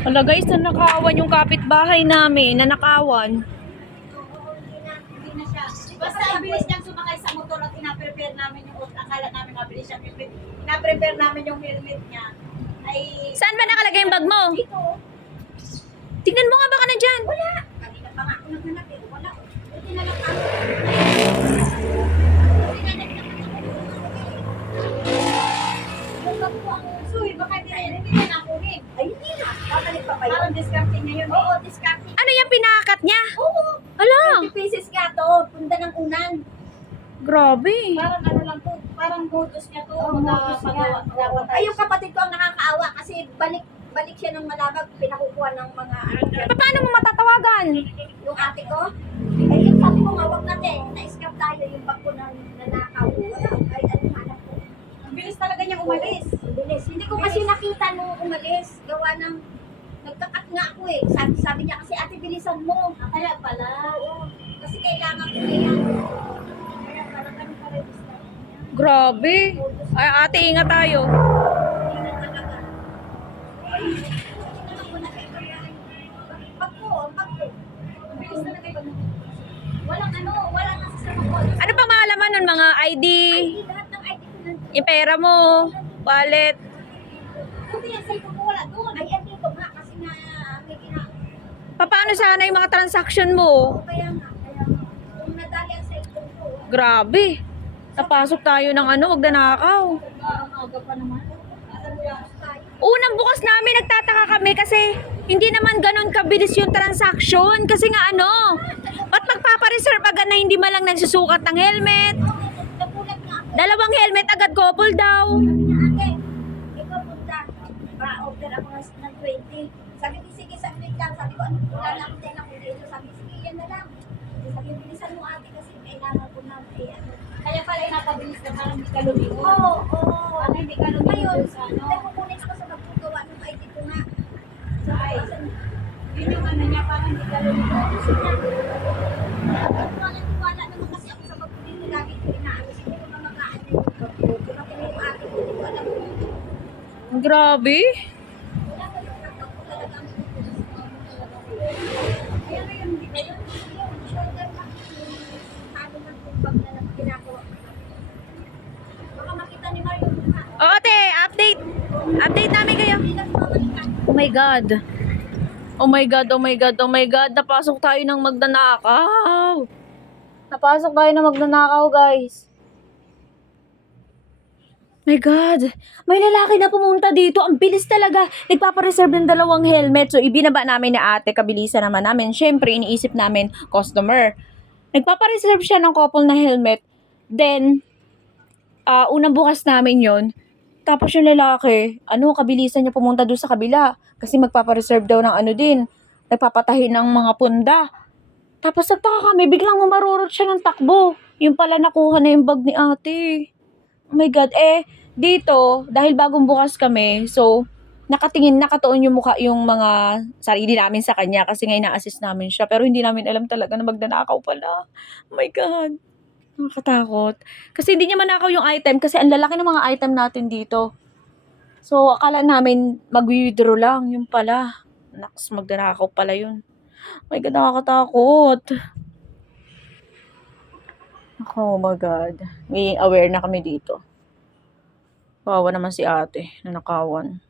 Wala guys, nanakawan yung kapitbahay namin. Nanakawan. Hindi na siya. Basta abilis niyang sumakay sa motor at ina-prepare namin yung akala namin mabilis siya. Ina-prepare namin yung helmet niya. Ay, Saan ba nakalagay yung bag mo? dito. Tingnan mo nga baka nandyan. Wala. Kanina pa nga ako naghanap eh. Wala. Buti na lang ako. Yung bag ko ang suy. Baka hindi na nakunin. Ay, hindi na. Babalik pa ba yun? Parang discarding na yun. Oo, discarding. Ano yung pinakat niya? Oo. Ala, 50 pieces nga to. Punda ng unan. grabe. Parang ano lang to. Parang modus niya to. modus niya. Ay, yung kapatid ko ang nakakaawa kasi balik siya ng malabag. Pinakukuha ng mga Paano mo matatawagan? yung ate ko. Ay, yung sabi ko nga, wag natin. Na-scam tayo yung bag ko ng nanakaw. Wala. Kahit anong hanap ko. Ang bilis talaga niyang umalis. Ang bilis. Hindi ko kasi nakita nung umalis. Gawa ng nagkakat nga ako eh. Sabi niya kasi ate bilisan mo. Kaya pala. Oo. Kasi kailangan ko na yan. Kaya parang ganun pa rin. Grabe. Ay, ate, ingat tayo. Ingat talaga. Ay, hindi naman ko nakikaya. Bag ko, ang bag ko. Ang bilis talaga yung bag ko. Walang ano, walang nasasama ko. Ano pang mahalaman nun? Mga ID? ID, lahat ng ID ko nandun. Yung pera mo? Wallet? Buti yung cellphone ko wala doon. Ay, andito nga kasi nga may Paano sana yung mga transaction mo? kaya nga. Kung nadali ang cellphone ko. Grabe. Napasok tayo ng ano, wag nanakaw. Parang aga pa naman. Unang bukas namin, nagtataka kami kasi hindi naman ganun kabilis yung transaction. Kasi nga ano, ba't magpapareserve agad na hindi malang nagsusukat ng helmet? Nagulat nga ako. 2 helmet agad couple daw. Sabi niya, ate, ikaw punta. Pa-order ako ng 20. Sabi ko, sige, saglit lang. Sabi ko, ano, wala na akong tela ko dito. Sabi, sige, yan na lang. Sabi, bilisan mo ate kasi kailangan ko na ano. Kaya pala napabilis ka parang hindi ka lumigo. Oo, oo. Ano, hindi ka lumigo. Ngayon, kukunin ako sa magpugawa ng ID ko nga. Sa yun yung ano niya, parang hindi ka lumigo. Kasi niya, wala naman kasi ako sa magpugawa. Lagi ko inaano. Siguro na magaan yung magpugawa. Dumating yung ate ko, hindi ko alam kung Grabe. wala ka yung kapag ko talagang kaya ngayon, hindi kayo yung shoulder na ano ng tumbag na lang ginagawa ko. Baka makita ni Mario mukha. O ate, update. Update namin kayo. Hindi lang mamalikan. Oh my God. Oh my God, oh my God, oh my God. Napasok tayo ng magnanakaw. Napasok tayo ng magnanakaw, guys. My God. May lalaki na pumunta dito. Ang bilis talaga. Nagpapareserve ng 2 helmet. So, ibinaba namin ni ate. Kabilisan naman namin. Siyempre, iniisip namin, customer. Nagpapareserve siya ng couple na helmet. Then, unang bukas namin yon. Tapos yung lalaki, kabilisan niya pumunta doon sa kabila. Kasi magpapareserve daw ng ano din. Nagpapatahin ng mga punda. Tapos nagtaka kami, biglang umarurot siya ng takbo. Yung pala nakuha na yung bag ni ate. Oh my God. Dito, dahil bagong bukas kami, so, nakatuon yung mukha yung mga sarili namin sa kanya kasi nga ina-assist namin siya. Pero hindi namin alam talaga na magnanakaw pala. Oh my God. Nakakatakot. Kasi hindi niya manakaw yung item kasi ang lalaki ng mga item natin dito. So, akala namin mag-withdraw lang. Yung pala. Naks, magnanakaw pala yun. Oh my God, nakakatakot. Oh my God. May aware na kami dito. Kawawa naman si ate, nanakawan.